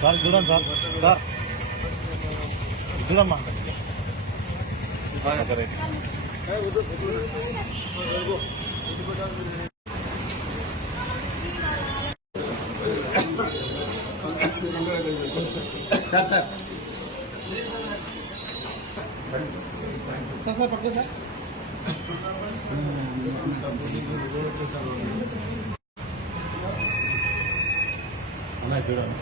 Sir చూడండి sir sir చూడమ్మా sir sir sir sir పట్టుకో సార్ అలా చూడండి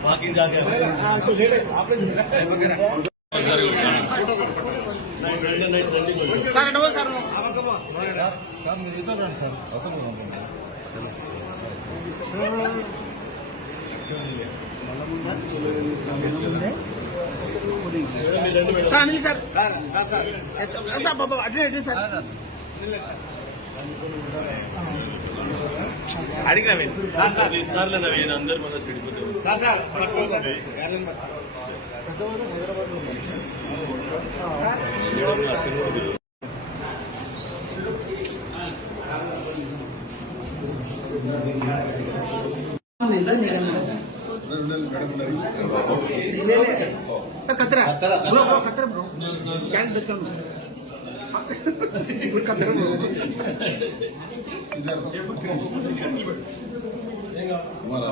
वाकिंग जाके అడిగినా సార్లు నవీన్ అందరు మన చెడిపోతారు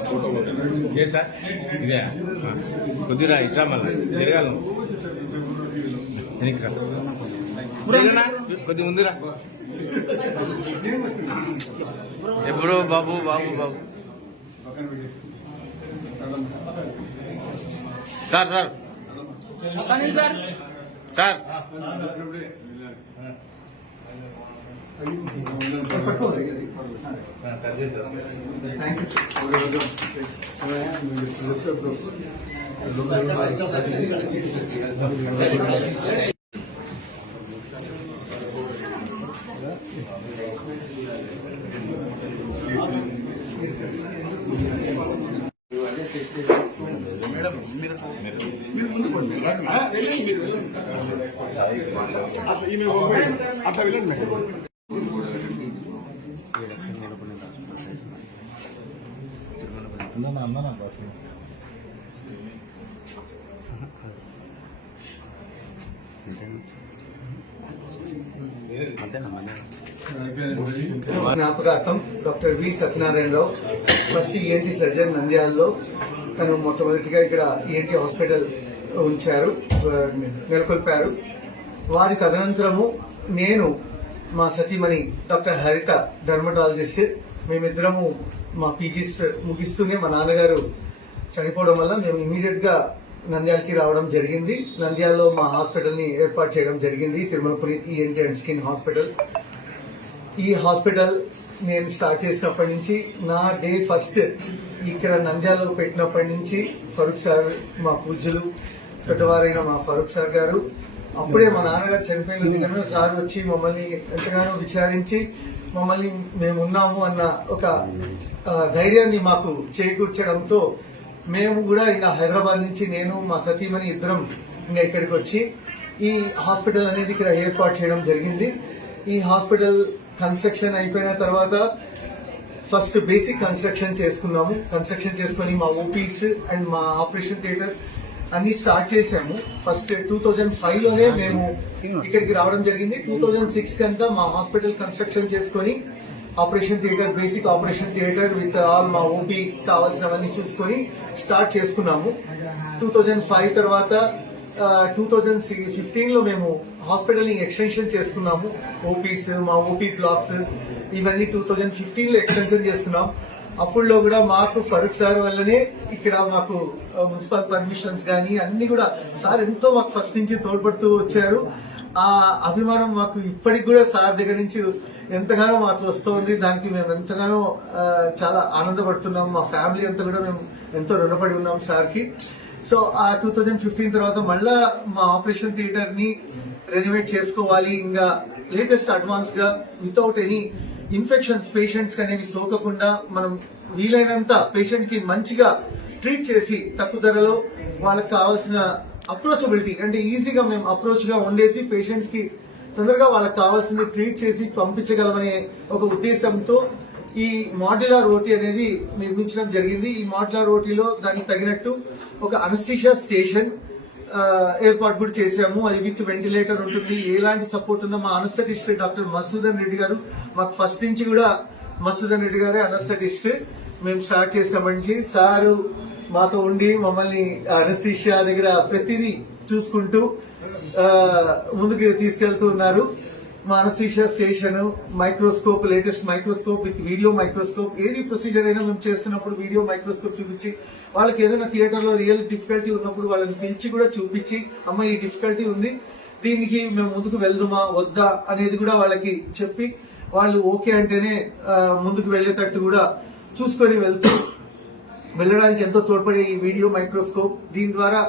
ఫోటో ఏ సార్ ఇదే కొద్దిరా ఇట్లా మళ్ళీ తిరగాలి కొద్ది ముందురా ఎప్పుడు బాబు బాబు బాబు సార్ సార్ సార్ అట్లా వెళ్ళండి జ్ఞాపకార్థం doctor V Satyanarayana Rao first ENT surgeon నంద్యాలలో తను మొట్టమొదటిగా ఇక్కడ ఈఎన్టీ హాస్పిటల్ ఉంచారు, నెలకొల్పారు. వారి తదనంతరము నేను మా సతీమణి డాక్టర్ హరిత డర్మటాలజిస్ట్ మేమిద్దరము మా పీజీస్ ముగిస్తూనే మా నాన్నగారు చనిపోవడం వల్ల మేము ఇమీడియట్ గా నంద్యాలకి రావడం జరిగింది. నంద్యాలలో మా హాస్పిటల్ ని ఏర్పాటు చేయడం జరిగింది, Tirumala Puneeth ENT and skin hospital. ఈ హాస్పిటల్ నేను స్టార్ట్ చేసినప్పటి నుంచి నా డే ఫస్ట్ ఇక్కడ నంద్యాలలో పెట్టినప్పటి నుంచి ఫరూక్ సార్ మా పూజ్యులు పెద్దవారైన మా ఫరూక్ సార్ గారు అప్పుడే మా నాన్నగారు చనిపోయిన దినమే సార్ వచ్చి మమ్మల్ని ఎంతగానో విచారించి మమ్మల్ని మేము ఉన్నాము అన్న ఒక ధైర్యాన్ని మాకు చేకూర్చడంతో మేము కూడా ఇంకా హైదరాబాద్ నుంచి నేను మా సతీమణి ఇద్దరం ఇంకా ఇక్కడికి వచ్చి ఈ హాస్పిటల్ అనేది ఇక్కడ ఏర్పాటు చేయడం జరిగింది. ఈ హాస్పిటల్ కన్స్ట్రక్షన్ అయిపోయిన తర్వాత ఫస్ట్ బేసిక్ కన్స్ట్రక్షన్ చేసుకున్నాము. కన్స్ట్రక్షన్ చేసుకుని మా ఓపీస్ అండ్ మా ఆపరేషన్ థియేటర్ అన్ని స్టార్ట్ చేసాము. ఫస్ట్ 2005 లోనే మేము ఇక్కడికి రావడం జరిగింది. 2006 కంతా మా హాస్పిటల్ కన్స్ట్రక్షన్ చేసుకుని operation theatre, basic operation theatre with all మా ఓపీ కావాల్సినవన్నీ చూసుకొని స్టార్ట్ చేసుకున్నాము. 2005 తర్వాత 2015 లో మేము హాస్పిటల్ ని ఎక్స్టెన్షన్ చేసుకున్నాము. ఓపీస్, మా ఓపీ బ్లాక్స్ ఇవన్నీ 2015 లో ఎక్స్టెన్షన్ చేసుకున్నాం. అప్పుడులో కూడా మాకు ఫరూక్ సార్ వల్లనే ఇక్కడ మాకు మున్సిపల్ పర్మిషన్స్ కానీ అన్ని కూడా సార్ ఎంతో మాకు ఫస్ట్ నుంచి తోడ్పడుతూ వచ్చారు. ఆ అభిమానం మాకు ఇప్పటికి కూడా సార్ దగ్గర నుంచి ఎంతగానో మాకు వస్తుంది. దానికి మేము ఎంతగానో చాలా ఆనందపడుతున్నాం. మా ఫ్యామిలీ అంతా కూడా మేము ఎంతో రుణపడి ఉన్నాం సార్ కి. సో ఆ 2015 తర్వాత మళ్ళా మా ఆపరేషన్ థియేటర్ ని రెనోవేట్ చేసుకోవాలి, ఇంకా లేటెస్ట్ అడ్వాన్స్ గా వితౌట్ ఎనీ ఇన్ఫెక్షన్స్ పేషెంట్స్ అనేవి సోకకుండా మనం వీలైనంత పేషెంట్ కి మంచిగా ట్రీట్ చేసి తక్కువ ధరలో వాళ్ళకి కావాల్సిన అప్రోచబిలిటీ అంటే ఈజీగా మేము అప్రోచ్ గా ఉండేసి పేషెంట్స్ కి తొందరగా వాళ్ళకి కావాల్సింది ట్రీట్ చేసి పంపించగలమనే ఒక ఉద్దేశంతో ఈ మాడ్యులర్ ఓటీ అనేది నిర్మించడం జరిగింది. ఈ మాడ్యులర్ ఓటీలో దానికి తగినట్టు ఒక అనస్థీషియా స్టేషన్ ఏర్పాటు కూడా చేశాము. అది విత్ వెంటిలేటర్ ఉంటుంది. ఎలాంటి సపోర్ట్ ఉన్నా మా అనస్థెటిస్ట్ డాక్టర్ మసూదన్ రెడ్డి గారు మాకు ఫస్ట్ నుంచి కూడా మసూదన్ రెడ్డి గారే అనస్థెటిస్ట్. మేము స్టార్ట్ చేసినప్పటి సారు మాతో ఉండి మమ్మల్ని అనస్థీషియా దగ్గర ప్రతిదీ చూసుకుంటూ ముందుకు తీసుకెళ్తూ ఉన్నారు. మా anaesthesia station, microscope, latest microscope with video microscope, ఏది ప్రొసీజర్ అయినా మేము చేస్తున్నప్పుడు వీడియో మైక్రోస్కోప్ చూపించి వాళ్ళకి ఏదైనా థియేటర్ లో రియల్ డిఫికల్టీ ఉన్నప్పుడు వాళ్ళని పిలిచి కూడా చూపించి అమ్మ ఈ డిఫికల్టీ ఉంది, దీనికి మేము ముందుకు వెళ్దామా వద్దా అనేది కూడా వాళ్ళకి చెప్పి వాళ్ళు ఓకే అంటేనే ముందుకు వెళ్లేటట్టు కూడా చూసుకొని వెళ్ళడానికి ఎంతో తోడ్పడే ఈ వీడియో మైక్రోస్కోప్. దీని ద్వారా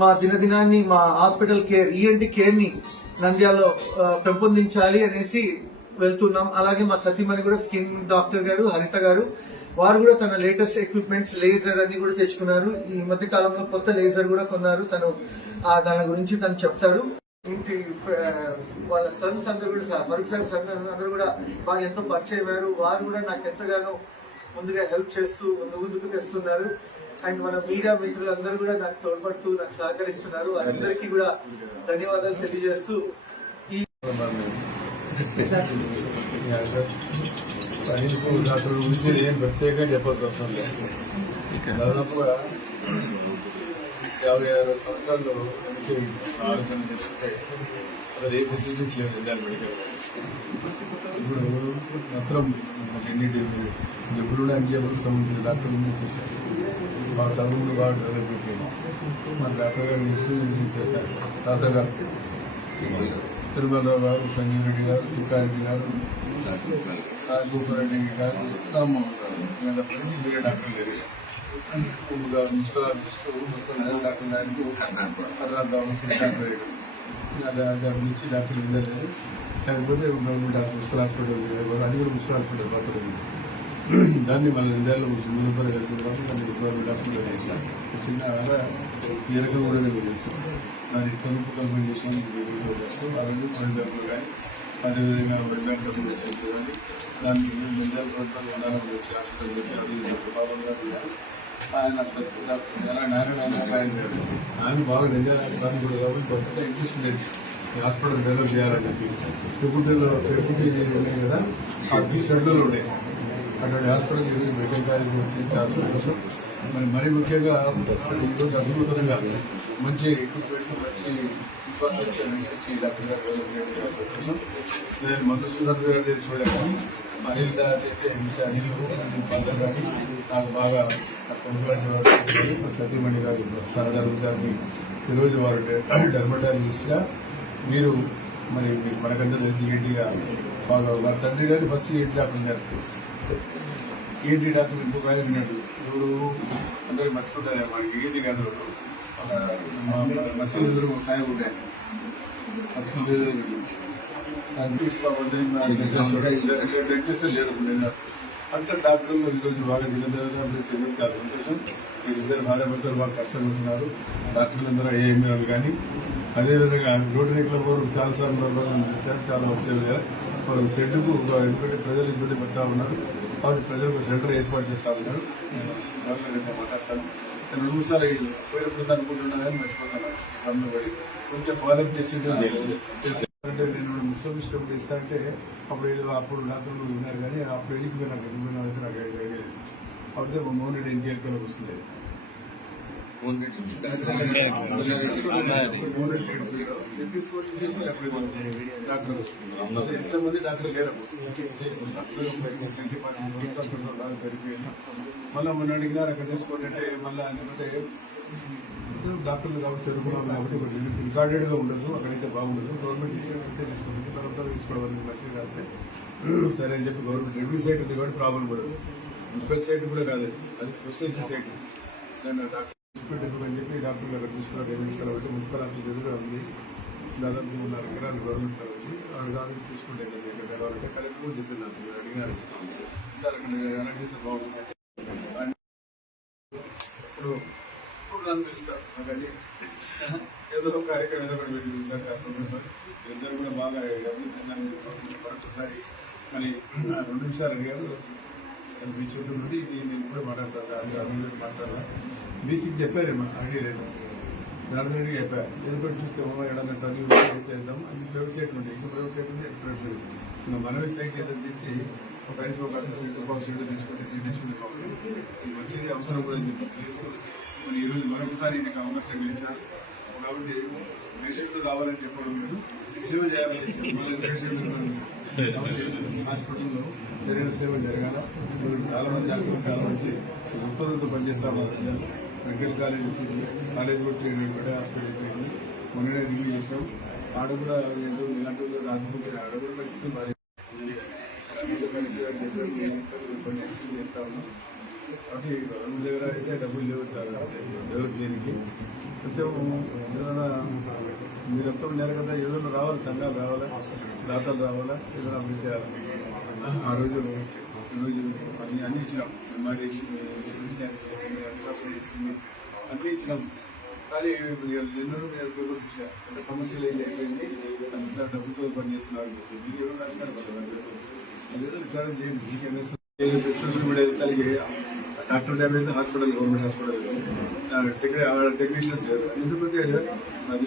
మా దినదినాన్ని మా హాస్పిటల్ కేర్, ఈఎన్టీ కేర్ ని నంద్యాలలో పెంపొందించాలి అనేసి వెళ్తున్నాం. అలాగే మా సతీమణి కూడా స్కిన్ డాక్టర్ గారు హరిత గారు, వారు కూడా తన లేటెస్ట్ ఎక్విప్మెంట్స్, లేజర్ అన్ని కూడా తెచ్చుకున్నారు. ఈ మధ్య కాలంలో కొత్త లేజర్ కూడా కొన్నారు. తను దాని గురించి తను చెప్తారు. ఇంటి వాళ్ళ సన్స్ అందరూ కూడా ఫరూక్ సార్ సన్ అందరూ కూడా బాగా ఎంతో పరిచయం అయ్యారు. వారు కూడా నాకు ఎంతగానో ముందుగా హెల్ప్ చేస్తూ ముందుకు తెస్తున్నారు. అండ్ మన మీడియా మిత్రులందరూ కూడా నాకు తోడ్పడుతూ నాకు సహకరిస్తున్నారు. వారందరికీ కూడా ధన్యవాదాలు తెలియజేస్తూ ఈ డాక్టర్ గురించి ఏం ప్రత్యేకంగా చెప్పాల్సి అవసరం లేదు. దాదాపుగా 56 సంవత్సరాల్లో ఆలోచన చేసుకుంటే అసలు ఏ ఫెసిలిటీస్ లేవు నంద్యాల మెడికల్. ఇప్పుడు మాత్రం ఎన్నిటి జబ్బులు అంజేబులకు సంబంధించిన డాక్టర్ ముందు చూశారు. మా టౌన్లో బాగా డెవలప్ అయిపోయింది. మా డాక్టర్ గారు తాతగారు తిరుమలరావు గారు, సంజీవ్ రెడ్డి గారు, తిక్కారెడ్డి గారు, రాజగోపాల్ రెడ్డి గారు, రామ్మోహన్ గారు, వేరే డాక్టర్ గారు మున్సిపల్ ఆఫీస్లో డాక్టర్ గారికి డాక్టర్ దాని నుంచి డాక్టర్లు వెళ్ళలేదు. లేకపోతే గవర్నమెంట్ మున్సిపల్ హాస్పిటల్ అది కూడా మున్సిపల్ హాస్పిటల్ మాత్రం ఉంది. దాన్ని మన నంద్యాలలో మున్సిపల్ కలిసిన తర్వాత దాన్ని గవర్నమెంట్ హాస్పిటల్ చేశాను. చిన్న ఈ రకంగా కూడా మేము చేస్తాం. దాన్ని తలుపు కల్పన చేసాం. అలాగే వరిబ్యాంకులు కానీ అదేవిధంగా వరిబ్యాంకులు చేసేది కానీ దానికి నంద్యాల ప్రభుత్వం ఉండాలని వచ్చి హాస్పిటల్ పెట్టి అది బాగా ఉన్నారు. ఆయన ఎలా నారాయణ ఆయన గారు ఆయన బాగా నంద్యాల స్థానికుడు కూడా కాబట్టి పెద్ద ఇంట్రెస్ట్ ఉండేది ఈ హాస్పిటల్ డెవలప్ చేయాలని చెప్పి. పెరుగుతుల్లో ఉన్నాయి కదా, ఆ షెడ్యూల్ ఉన్నాయి. అటువంటి హాస్పిటల్ మెడికల్ కాలేజ్ వచ్చి చాలా సంతోషం. మరీ ముఖ్యంగా ఈరోజు అద్భుతంగా మంచి ఎక్విప్మెంట్, మంచి ఇన్ఫ్రాస్ట్రక్చర్ తీసుకొచ్చి డాక్టర్ గారు డెవలప్ చేయడం చాలా సంతోషం. నేను మధుసూదన్ గారి చూడలేదు, అనిల్ దారి అయితే అనిల్ ఫాదర్ కానీ నాకు బాగా సతీమణి గారు సహజాన్ని ఈరోజు వారు డెర్మటాలజిస్ట్గా మీరు మరి మనకంతా తెలిసి ఈఎన్టీగా బాగా వారి తండ్రి గారు ఫస్ట్ ఈఎన్టీ డాక్టర్ గారు. ఈఎన్టీ డాక్టర్ ఇంకొక ఆయన ఉన్నాడు, ఇప్పుడు అందరూ మర్చిపోతారు మనకి ఈఎన్టీ కాదు. మసీదులు ఒక సాయం ఉంటాయి. డెంటిస్ట్ లేరు అంతా డాక్టర్లు ఈరోజు బాగా దినదిన చాలా సంతోషం. వీళ్ళిద్దరు భార్య భర్తలు బాగా కష్టపడుతున్నారు. డాక్టర్లందరూ ఏఎంఏలు కానీ అదేవిధంగా రోటరీ క్లబ్ వారు చాలాసార్లు చూశారు, చాలా సేవ చేయాలి. వారు షెడ్కు ఎందుకంటే ప్రజలు ఇబ్బంది పడుతూ ఉన్నారు కాబట్టి ప్రజలకు షెల్టర్ ఏర్పాటు చేస్తూ ఉన్నారు. నేను రేపు మాట్లాడతాను. నేను 2 సార్లు పోయినప్పుడు అనుకుంటున్నా కానీ మర్చిపోతాను. పనులు పడి కొంచెం ఫాలోఅప్ చేసి అంటే నేను ముస్లిం ఇష్టం ఇస్తా అంటే అప్పుడు డాక్టర్లు ఉన్నారు కానీ అప్పుడు వెళ్ళిపోయి నాకు ఎందుకు అయితే నాకు ఐడియా లేదు. అప్పుడే మోహన్ రెడ్డి ఎన్టీఆర్కి వస్తుంది. డాక్టర్ ఎంతమంది డాక్టర్లు లేరు. పెరిగిపోయింది. మళ్ళీ మొన్న అడిగినారు అక్కడ తీసుకోవాలంటే మళ్ళీ ఎందుకంటే డాక్టర్లు కాబట్టి చదువుకున్నాం కాబట్టి రికార్డెడ్గా ఉండదు, అక్కడైతే బాగుండదు. గవర్నమెంట్ తీసుకుంటే తీసుకుంటుంది, తర్వాత తీసుకోవడం మంచిది కాబట్టి సరే అని చెప్పి గవర్నమెంట్ రెవెన్యూ సైట్ ఉంది కాబట్టి ప్రాబ్లం పడదు. మున్సిపల్ సైట్ కూడా కాదు, అది సొసైటీ సైట్. దాన్ని డాక్టర్ అని చెప్పి డాక్టర్లు అక్కడ తీసుకున్నారు. రెవెన్యూ స్థలం అంటే మున్సిపల్ ఆఫీస్ ఎదురుగా ఉంది. దాదాపు 3.5 ఎకరాలు గవర్నమెంట్ స్థలం ఉంది. వాళ్ళు దానికి తీసుకుంటే ఇక్కడ కావాలంటే కలెక్టర్ కూడా చెప్తున్నారు. మీరు అడిగినారు సార్ అక్కడ ఎలా చేస్తే బాగుంటుంది ఇప్పుడు అనిపిస్తారు. నాకు అది ఏదో ఒక కార్యక్రమం ఏదో ఒకటి పెట్టి చూస్తారు. చాలా సంతోషం. ఇద్దరు కూడా బాగా మరొకసారి మరి 2 నిమిషాలు అడిగారు. మీ చూస్తుంది ఇది నేను కూడా మాట్లాడతాను. అందరూ మాట్లాడాలి. బీసీకి చెప్పారేమో అడిగలేదు. నడుదడిగా చెప్పారు. ఎందుకంటే చూస్తే ఏడన్నా తల్లి చేద్దాం అది ప్రైవేట్ సైట్ ఉంది. ఇంకా ప్రైవేట్ సైట్ ఉంది, ప్రైవేట్ సైట్ ఉంది. ఇంకా మనవి సైట్ ఏదో తీసి ఒక కనీసం ఒక సీట్ తీసుకుంటే సీట్ తీసుకుంటే బాగుంటుంది. వచ్చేది అవసరం కూడా చేస్తూ మరి ఈరోజు మరొకసారి నాకు అవకాశం ఇచ్చారు కాబట్టి పేషెంట్లు రావాలని చెప్పడం లేదు, సేవ చేయాలని హాస్పిటల్లో సరైన సేవ జరగాల. చాలా మంది డాక్టర్లు చాలా మంచి దృక్పథంతో పనిచేస్తా ఉన్నారు. మెడికల్ కాలేజ్ కాలేజ్ కూడా ట్రైనింగ్ కూడా హాస్పిటల్ ట్రైనింగ్ మొన్ననే రివ్యూ చేసాం. ఆడ కూడా లేదు ఇలాంటి రాకపోతే ఆడ కూడా పరిస్థితి బాగా చేస్తా ఉన్నాం. కాబట్టి గవర్నమెంట్ దగ్గర అయితే డబ్బులు లేవు డెవలప్ చేయడానికి. కొంచెం ఏదైనా మీరు ఎంతో ఉన్నారు కదా, ఏదైనా రావాలి, సంఘాలు రావాలా, దాతలు రావాలా, ఏదైనా అభివృద్ధి చేయాలి. ఆ రోజు ఈరోజు అన్నీ ఇచ్చినాం. ఎంఆర్ఐ ఇచ్చింది, స్కాన్ ఇస్తుంది, అల్ట్రాసౌండ్ ఇస్తుంది, అన్నీ ఇచ్చినాం. కానీ ఎన్నడూ నేను పేపర్ చూసాను అంటే కమర్షియల్ ఏజ్ అయిపోయింది, అంతా డబ్బుతో పనిచేస్తున్నారు. మీరు ఎవరు రాసినారు అదేదో విచారం చేయండి. మీకేమైనా social media doctor damage hospital government hospital technicians లేరు. ఎందుకంటే అది